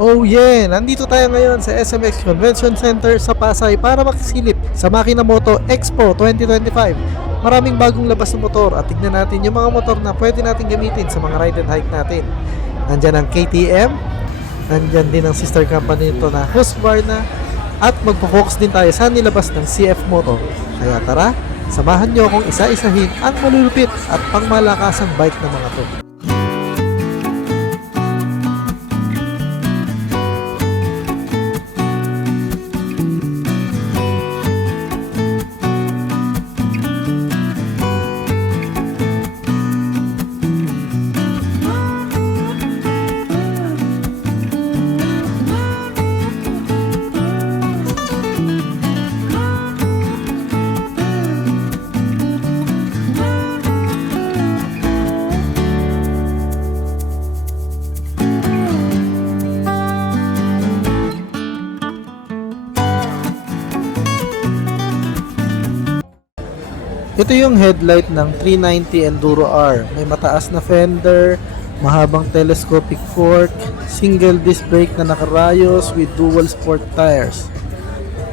Oh yeah! Nandito tayo ngayon sa SMX Convention Center sa Pasay para makisilip sa Makina Moto Expo 2025. Maraming bagong labas na motor at tignan natin yung mga motor na pwede natin gamitin sa mga ride and hike natin. Nandyan ang KTM, nandyan din ang sister company nito na Husqvarna, at magpo-focus din tayo sa nilabas ng CF Moto. Kaya tara, samahan nyo akong isa-isahin ang malulupit at pangmalakasang bike ng mga to. Ito yung headlight ng 390 Enduro R. May mataas na fender, mahabang telescopic fork, single disc brake na nakarayos with dual sport tires.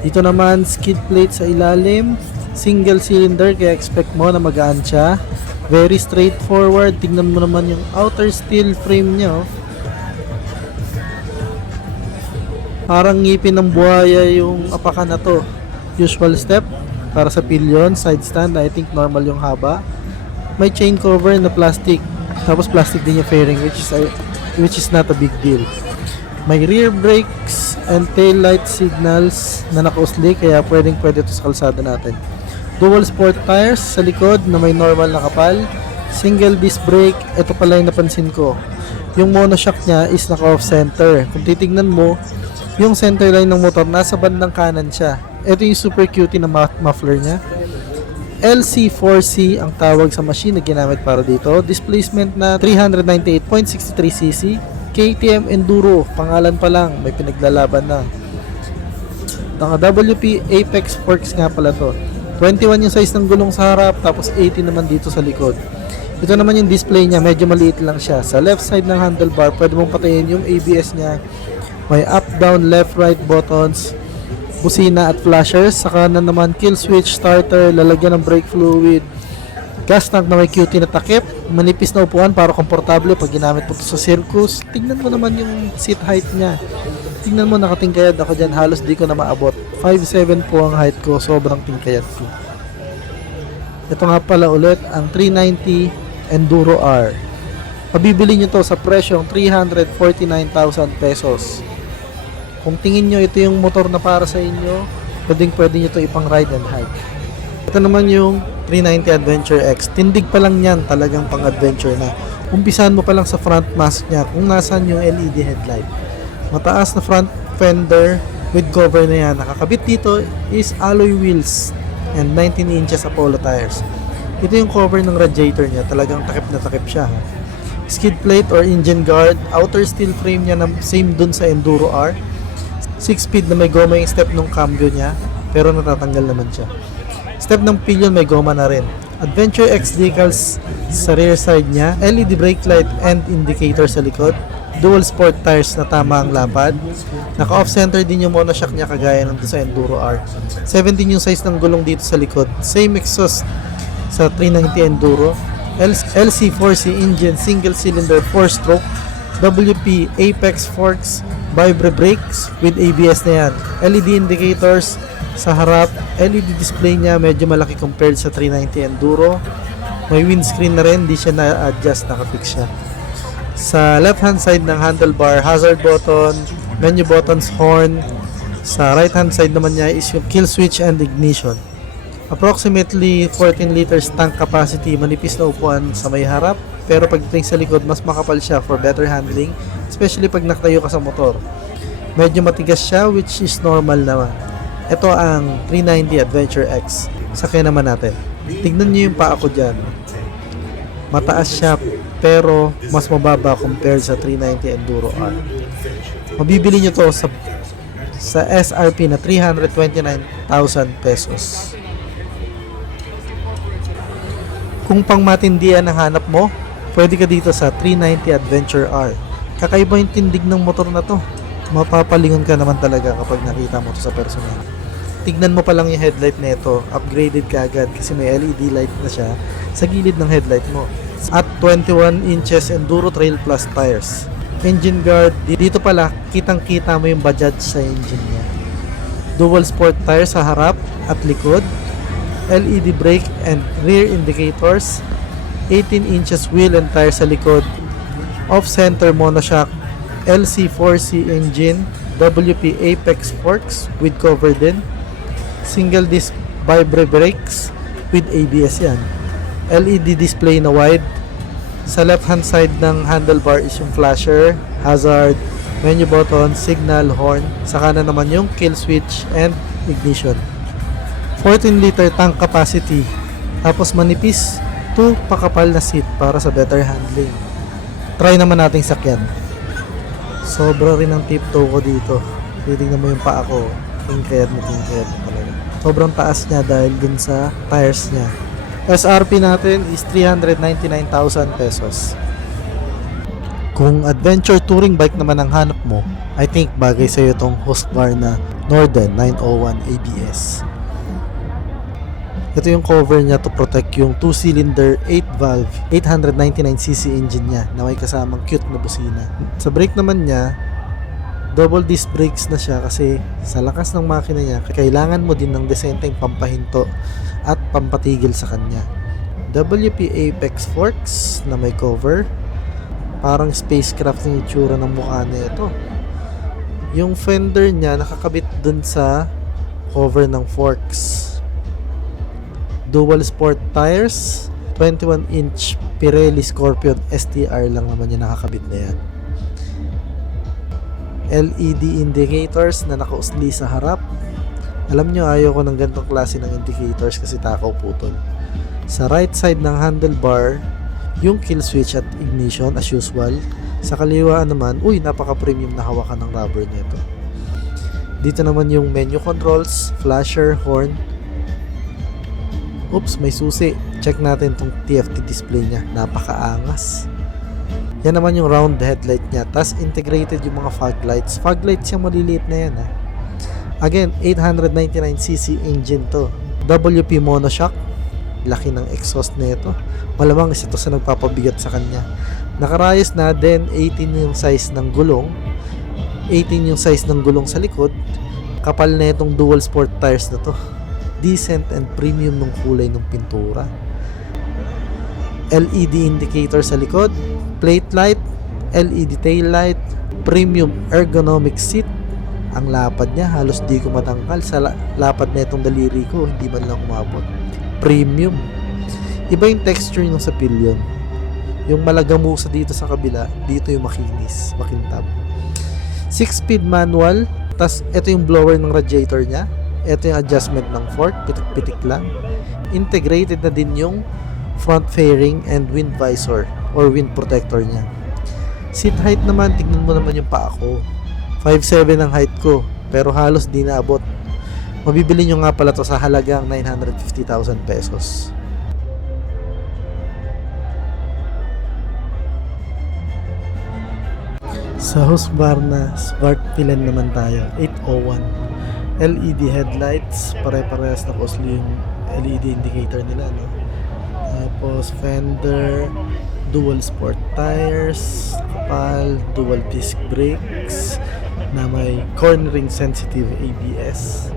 Dito naman skid plate sa ilalim, single cylinder kaya expect mo na magaan siya. Very straightforward. Tingnan mo naman yung outer steel frame niya. Parang ngipin ng buhaya yung apakan na to. Usual step para sa pillion, side stand, I think normal yung haba. May chain cover na plastic. Tapos plastic din yung fairing which is not a big deal. May rear brakes and tail light signals na naka-usli kaya pwede ito sa kalsada natin. Dual sport tires sa likod na may normal na kapal. Single disc brake, ito pala yung napansin ko. Yung monoshock niya is naka-off center. Kung titignan mo, yung center line ng motor nasa bandang kanan siya. Ito yung super cutie na muffler niya. LC4C ang tawag sa machine na ginamit para dito. Displacement na 398.63cc. KTM Enduro, pangalan pa lang, may pinaglalaban na. Naka WP Apex Forks nga pala to. 21 yung size ng gulong sa harap, tapos 80 naman dito sa likod. Ito naman yung display niya, medyo maliit lang siya. Sa left side ng handlebar, pwede mong patayin yung ABS niya. May up, down, left, right buttons, busina at flashers. Sa kanan naman kill switch, starter, lalagyan ng brake fluid, gas tank na may cutie na takip, manipis na upuan para komportable pag ginamit mo ito sa circus. Tingnan mo naman yung seat height niya. Tingnan mo, nakatingkayad ako dyan, halos di ko na maabot. 5'7" po ang height ko, sobrang tingkayad ko. Ito nga pala ulit ang 390 Enduro R. Mabibili nyo to sa presyong 349,000 pesos. Kung tingin nyo ito yung motor na para sa inyo, pwede nyo ito ipang ride and hike. Ito naman yung 390 Adventure X. Tindig pa lang yan, talagang pang adventure na. Umpisahan mo pa lang sa front mask niya kung nasan yung LED headlight. Mataas na front fender with cover na yan. Nakakabit dito is alloy wheels and 19 inches Apollo tires. Ito yung cover ng radiator niya, talagang takip na takip siya. Skid plate or engine guard, outer steel frame niya na same dun sa Enduro R. 6-speed na may goma yung step ng cambio niya, pero natatanggal naman siya. Step ng pillion may goma na rin. Adventure X decals sa rear side niya, LED brake light and indicator sa likod, dual sport tires na tama ang lapad. Naka-off center din yung monoshock niya kagaya ng sa Enduro R. 17 yung size ng gulong dito sa likod. Same exhaust sa 390 Enduro. LC4C engine, single cylinder 4-stroke, WP Apex Forks, Vibra brakes with ABS na yan. LED indicators sa harap, LED display niya medyo malaki compared sa 390 Enduro. May windscreen na rin, di siya na-adjust, nakafix siya. Sa left hand side ng handlebar, hazard button, menu buttons, horn. Sa right hand side naman niya is yung kill switch and ignition. Approximately 14 liters tank capacity, manipis na upuan sa may harap, pero pagdating sa likod mas makapal siya for better handling, especially pag nakatayo ka sa motor. Medyo matigas siya, which is normal naman. Ito ang 390 Adventure X. Sakyan naman natin. Tignan niyo yung paa ko dyan. Mataas siya pero mas mababa compared sa 390 Enduro R. Mabibili nyo to sa SRP na 329,000 pesos. Kung pang matindihan ang hanap mo, pwede ka dito sa 390 Adventure R. Kakaiba yung tindig ng motor na to. Mapapalingon ka naman talaga kapag nakita mo to sa personal. Tignan mo pa lang yung headlight nito, upgraded ka agad kasi may LED light na siya sa gilid ng headlight mo. At 21 inches Enduro Trail Plus tires. Engine guard, dito pala kitang-kita mo yung Bajaj sa engine niya. Dual sport tires sa harap at likod. LED brake and rear indicators. 18 inches wheel and tire sa likod. Off-center monoshock. LC4C engine. WP Apex forks with cover din. Single disc Vibra brakes with ABS yan. LED display na wide. Sa left hand side ng handlebar is yung flasher, hazard, menu button, signal, horn. Sa kanan naman yung kill switch and ignition. 14 liter tank capacity. Tapos manipis to pakapal na seat para sa better handling. Try naman nating sakyan. Sobra rin ang tiptoe ko dito. Titingnan mo yung paa ko. Tingked mo talaga. Sobrang taas niya dahil dun sa tires niya. SRP natin is 399,000 pesos. Kung adventure touring bike naman ang hanap mo, I think bagay sa'yo itong Husqvarna Norden 901 ABS. Ito yung cover niya to protect yung 2-cylinder 8-valve 899cc engine niya na may kasamang cute na busina. Sa brake naman niya, double disc brakes na siya kasi sa lakas ng makina niya, kailangan mo din ng desenteng pampahinto at pampatigil sa kanya. WP Apex forks na may cover. Parang spacecraft yung itsura ng mukha na ito. Yung fender niya nakakabit dun sa cover ng forks. Dual sport tires, 21 inch Pirelli Scorpion STR lang naman yung nakakabit na yan. LED indicators na nakausli sa harap. Alam nyo, ayaw ko ng ganitong klase ng indicators kasi takaw putol. Sa right side ng handlebar, yung kill switch at ignition as usual. Sa kaliwa naman, napaka-premium na hawakan ng rubber nito. Dito naman yung menu controls, flasher, horn. Oops, may susi. Check natin tong TFT display niya. Napakaangas. Yan naman yung round headlight niya. Tas integrated yung mga fog lights. Fog lights yung maliliit na yan. Again, 899cc engine to. WP monoshock. Laki ng exhaust na ito. Malamang isa to sa nagpapabigat sa kanya. Nakarayos na din 18 yung size ng gulong. 18 yung size ng gulong sa likod. Kapal na itong dual sport tires na to. Decent and premium ng kulay ng pintura. LED indicator sa likod, plate light, LED tail light, premium ergonomic seat. Ang lapad niya halos di ko matangkal. Sa lapad na itong daliri ko hindi man lang umabot. Premium. Iba yung texture nung sa pillion. Yung malagamusa dito sa kabila, dito yung makinis, makintab. 6-speed manual, tas ito yung blower ng radiator niya. Ito yung adjustment ng fork, pitik-pitik lang. Integrated na din yung front fairing and wind visor or wind protector niya. Seat height naman, tignan mo naman yung paa ko. 5'7" ang height ko, pero halos di naabot. Mabibili nyo nga pala to sa halagang 950,000 pesos. Sa Husqvarna Sparkfilen naman tayo, 801. LED headlights, pare-parehas na costly yung LED indicator nila, no? Tapos fender, dual sport tires, kapal, dual disc brakes na may cornering sensitive ABS,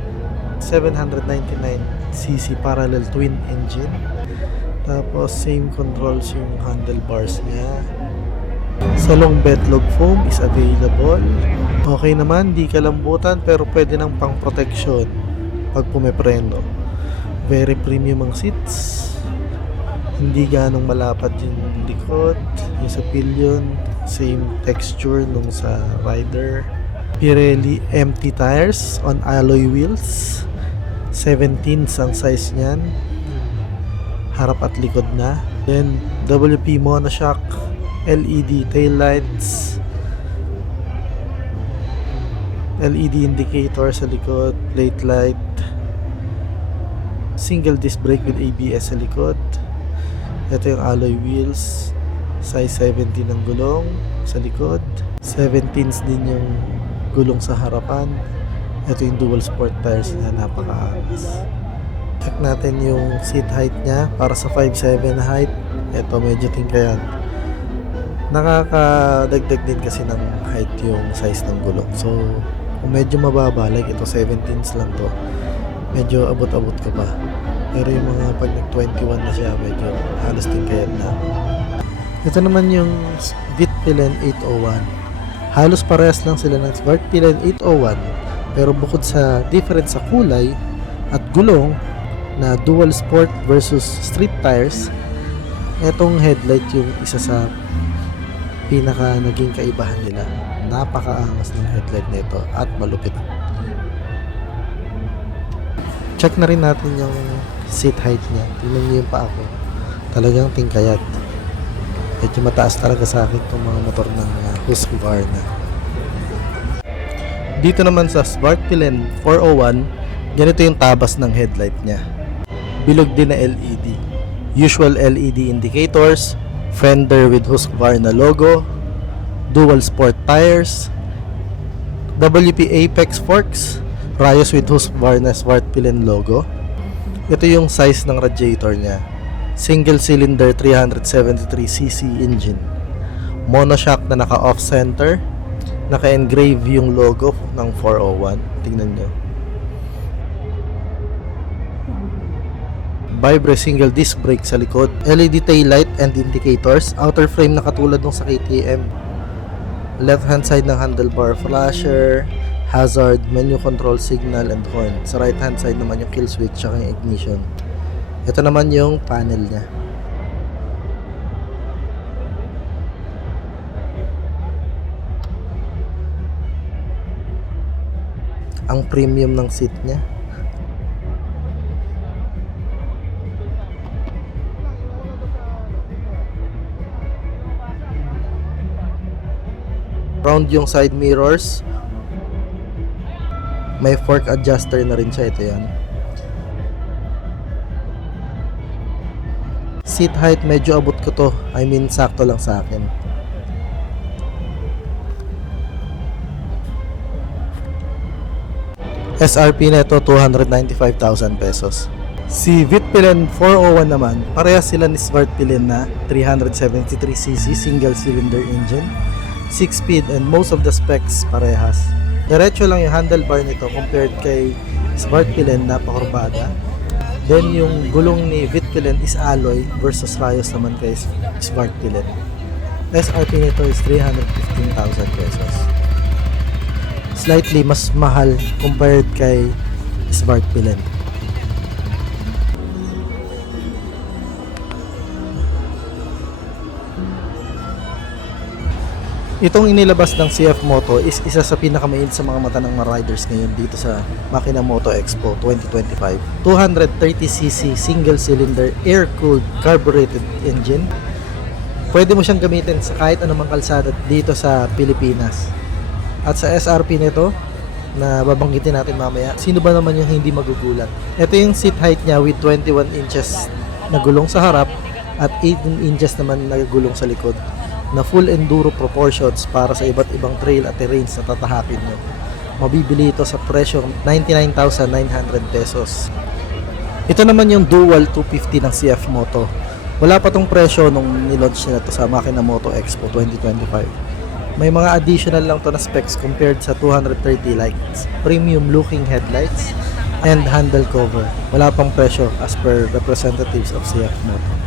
799cc parallel twin engine. Tapos same controls yung handlebars niya. Salong betlog foam is available. Okay naman, di kalambutan pero pwede ng pang protection pag pumepreno. Very premium ang seats. Hindi ganong malapad yung likod. Yung sa pillion, same texture nung sa rider. Pirelli empty tires on alloy wheels. 17 ang size niyan. Harap at likod na. Then WP monoshock, LED tail lights, LED indicator sa likod, plate light, single disc brake with ABS sa likod. Ito yung alloy wheels, size 17 ang gulong sa likod, 17s din yung gulong sa harapan. Ito yung dual sport tires na napakaangas. Check natin yung seat height niya para sa 5'7 height. Ito medyo tingkayan. Nakakadagdag din kasi ng height yung size ng gulong. So kung medyo mababa, like ito 17s lang to, medyo abot-abot ka pa. Pero yung mga pag nag-21 na siya, medyo halos tingkayan na. Ito naman yung Vitpilen 801. Halos parehas lang sila ng Vitpilen 801, pero bukod sa difference sa kulay at gulong na dual sport versus street tires, etong headlight yung isa sa pinaka naging kaibahan nila. Napakaangas ng headlight nito at malupit. Check na rin natin yung seat height niya. Tingnan niyo yung paa ko. Talagang tingkayat. Medyo mataas talaga sa akin itong mga motor ng Husqvarna. Dito naman sa Svartpilen 401, ganito yung tabas ng headlight niya. Bilog din na LED. Usual LED indicators, fender with Husqvarna logo, dual sport tires, WP Apex forks, Rayos with Husqvarna Svartpilen logo. Ito yung size ng radiator niya. Single cylinder 373cc engine. Monoshock na naka off center. Naka-engrave yung logo ng 401. Tingnan nyo. Vibre single disc brake sa likod. LED tail light and indicators. Outer frame na katulad ng sa KTM. Left hand side ng handlebar flasher, hazard, menu control signal and horn. Sa right hand side naman yung kill switch at yung ignition. Ito naman yung panel niya. Ang premium ng seat niya. Round yung side mirrors. May fork adjuster na rin siya. Ito yan. Seat height medyo abot ko to. I mean sakto lang sa akin. SRP nito 295,000 pesos. Si Vitpilen 401 naman, parehas sila ni Svartpilen na 373cc single cylinder engine, 6-speed and most of the specs parehas. Diretso lang yung handlebar nito compared kay Svartpilen, napakakurbada. Then yung gulong ni Vitpilen is alloy versus Rayos naman kay Svartpilen. SRP nito is 315,000 pesos. Slightly mas mahal compared kay Svartpilen. Itong inilabas ng CF Moto is isa sa pinakamainit sa mga mata ng mga riders ngayon dito sa Makina Moto Expo 2025. 230cc single cylinder air-cooled carbureted engine. Pwede mo siyang gamitin sa kahit anumang kalsada dito sa Pilipinas. At sa SRP nito, na babanggitin natin mamaya, sino ba naman yung hindi magugulat? Ito yung seat height niya with 21 inches na gulong sa harap at 18 inches naman na gulong sa likod, na full enduro proportions para sa iba't ibang trail at terrains na tatahakin nyo. Mabibili ito sa presyong 99,900 pesos. Ito naman yung dual 250 ng CF Moto. Wala pa tong presyo nung nilaunch nila to sa Makina Moto Expo 2025. May mga additional lang to na specs compared sa 230 like premium looking headlights and handle cover. Wala pang presyo as per representatives of CF Moto.